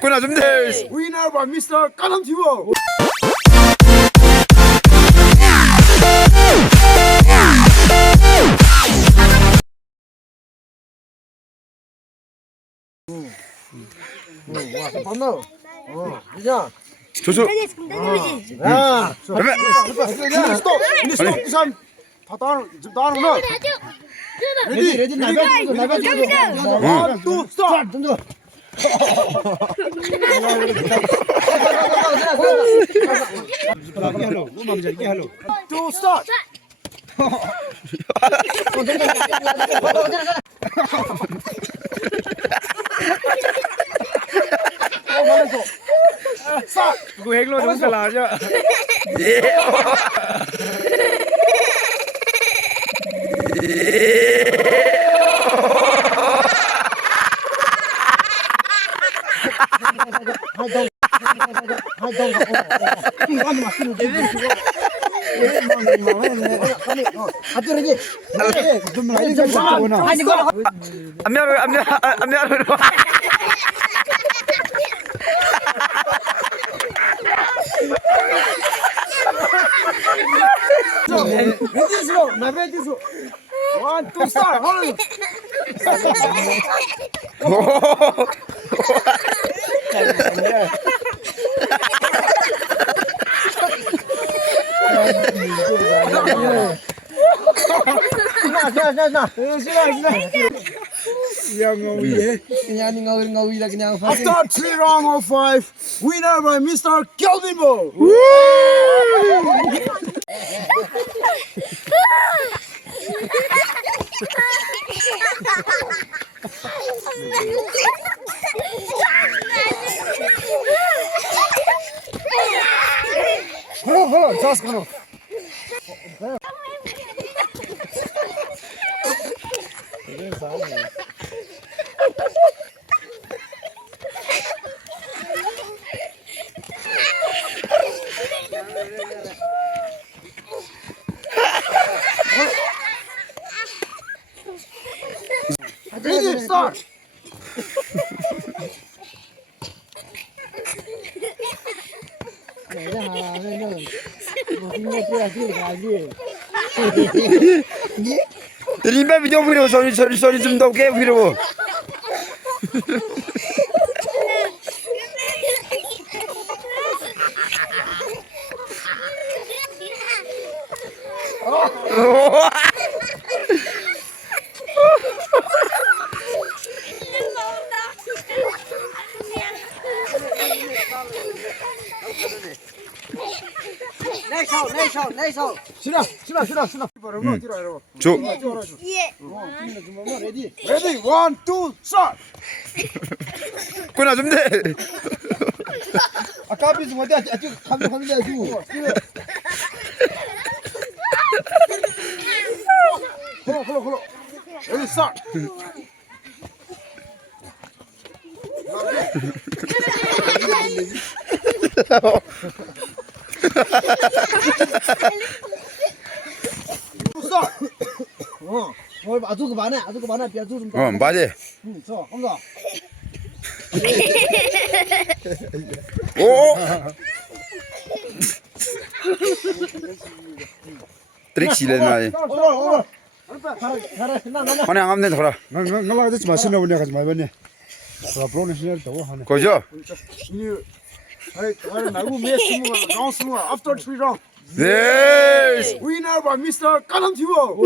Kuna zum Des. Winner by Mr. Kalam Thibo. Wah, sepano. Bisa. 조수. 야, 그러면 stop. Ini stop pisan. 다 따라오나? 레디, 나가. 1, 2, start. To start. Start. Gue heglo dong salah aja. Ready, 1, 2, start. Hold. After 3 rounds of 5, winner by Mr. Kelvin Bo. Hold on, just go. Ready, start. Terima video video sorry 좀 더 게 video. 내셔. 신아. 조. 레디. 1, 2, start. kuna zum Des. 아까 비스 뭐야? 아주 감독하는데 아주. 콜로. 레디, start. 아주 많아. 비아주 좀. 맞아. 저, 한가. 오. 트릭시래 나이. 하나 함내 돌아. 나가 되지 마시나 보냐 가지 말번네. 브로는 신을 더 하네. 거죠? 아니 나고 매 스무 after 3 rounds. Yes. Winner by Mr. Kalam Thibo.